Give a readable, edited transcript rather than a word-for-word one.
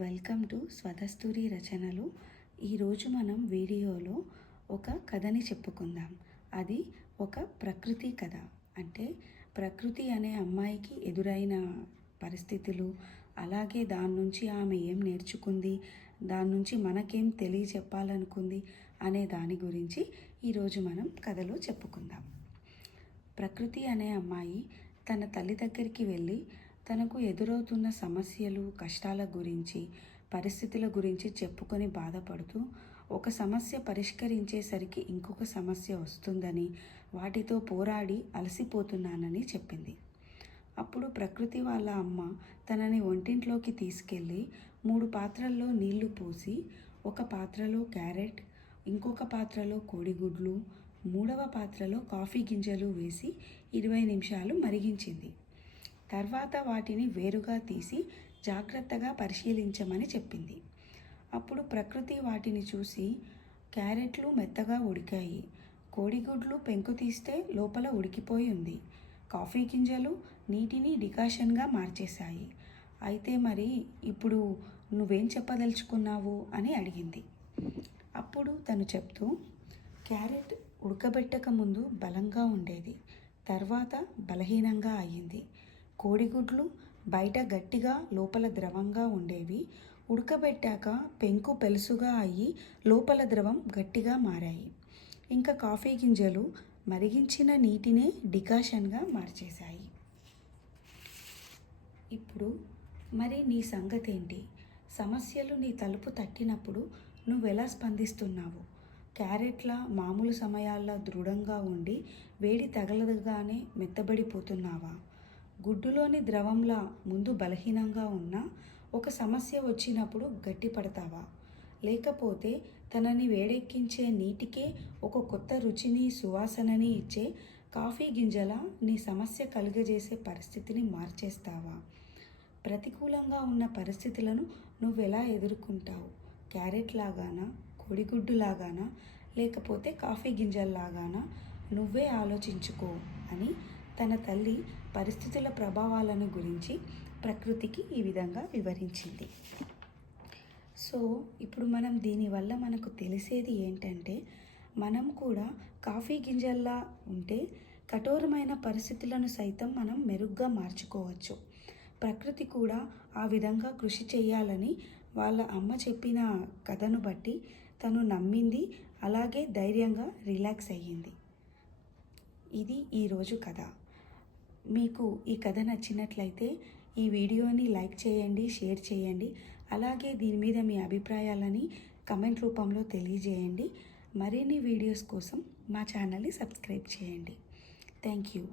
Welcome to స్వదస్తూరి రచనలు. ఈరోజు మనం వీడియోలో ఒక కథని చెప్పుకుందాం. అది ఒక ప్రకృతి కథ. అంటే ప్రకృతి అనే అమ్మాయికి ఎదురైన పరిస్థితులు, అలాగే దాని నుంచి ఆమె ఏం నేర్చుకుంది, దాని నుంచి మనకేం తెలియచెప్పాలనుకుంది అనే దాని గురించి ఈరోజు మనం కథలో చెప్పుకుందాం. ప్రకృతి అనే అమ్మాయి తన తల్లి దగ్గరికి వెళ్ళి తనకు ఎదురవుతున్న సమస్యలు, కష్టాల గురించి, పరిస్థితుల గురించి చెప్పుకొని బాధపడుతూ ఒక సమస్య పరిష్కరించేసరికి ఇంకొక సమస్య వస్తుందని, వాటితో పోరాడి అలసిపోతున్నానని చెప్పింది. అప్పుడు ప్రకృతి వాళ్ళ అమ్మ తనని వంటింట్లోకి తీసుకెళ్ళి 3 పాత్రల్లో నీళ్లు పోసి, ఒక పాత్రలో క్యారెట్, ఇంకొక పాత్రలో కోడిగుడ్లు, 3వ పాత్రలో కాఫీ గింజలు వేసి 20 నిమిషాలు మరిగించింది. తర్వాత వాటిని వేరుగా తీసి జాగ్రత్తగా పరిశీలించమని చెప్పింది. అప్పుడు ప్రకృతి వాటిని చూసి, క్యారెట్లు మెత్తగా ఉడికాయి, కోడిగుడ్లు పెంకు తీస్తే లోపల ఉడికిపోయి ఉంది, కాఫీ గింజలు నీటిని డికాషన్గా మార్చేశాయి. అయితే మరి ఇప్పుడు నువ్వేం చెప్పదలుచుకున్నావు అని అడిగింది. అప్పుడు తను చెప్తూ, క్యారెట్ ఉడకబెట్టక ముందు బలంగా ఉండేది, తర్వాత బలహీనంగా అయ్యింది. కోడిగుడ్లు బయట గట్టిగా లోపల ద్రవంగా ఉండేవి, ఉడకబెట్టాక పెంకు పెలుసుగా అయ్యి లోపల ద్రవం గట్టిగా మారాయి. ఇంకా కాఫీ గింజలు మరిగించిన నీటినే డికాషన్గా మార్చేశాయి. ఇప్పుడు మరి నీ సంగతి ఏంటి? సమస్యలు నీ తలుపు తట్టినప్పుడు నువ్వెలా స్పందిస్తున్నావు? క్యారెట్ల మామూలు సమయాల్లో దృఢంగా ఉండి వేడి తగలగానే మెత్తబడిపోతున్నావా? గుడ్డులోని ద్రవంలా ముందు బలహీనంగా ఉన్నా ఒక సమస్య వచ్చినప్పుడు గట్టిపడతావా? లేకపోతే తనని వేడెక్కించే నీటికే ఒక కొత్త రుచిని, సువాసనని ఇచ్చే కాఫీ గింజల నీ సమస్య కలుగజేసే పరిస్థితిని మార్చేస్తావా? ప్రతికూలంగా ఉన్న పరిస్థితులను నువ్వెలా ఎదుర్కొంటావు? క్యారెట్ లాగానా, కోడిగుడ్డు లాగానా, లేకపోతే కాఫీ గింజల్లాగానా? నువ్వే ఆలోచించుకో అని తన తల్లి పరిస్థితుల ప్రభావాలను గురించి ప్రకృతికి ఈ విధంగా వివరించింది. సో ఇప్పుడు మనం దీనివల్ల మనకు తెలిసేది ఏంటంటే, మనం కూడా కాఫీ గింజల్లా ఉంటే కఠోరమైన పరిస్థితులను సైతం మనం మెరుగ్గా మార్చుకోవచ్చు. ప్రకృతి కూడా ఆ విధంగా కృషి చేయాలని వాళ్ళ అమ్మ చెప్పిన కథను బట్టి తను నమ్మింది, అలాగే ధైర్యంగా రిలాక్స్ అయ్యింది. ఇది ఈరోజు కథ. మీకు ఈ కథ నచ్చినట్లయితే ఈ వీడియోని లైక్ చేయండి, షేర్ చేయండి. అలాగే దీని మీద మీ అభిప్రాయాలని కమెంట్ రూపంలో తెలియజేయండి. మరిన్ని వీడియోస్ కోసం మా ఛానల్ని సబ్స్క్రైబ్ చేయండి. Thank you.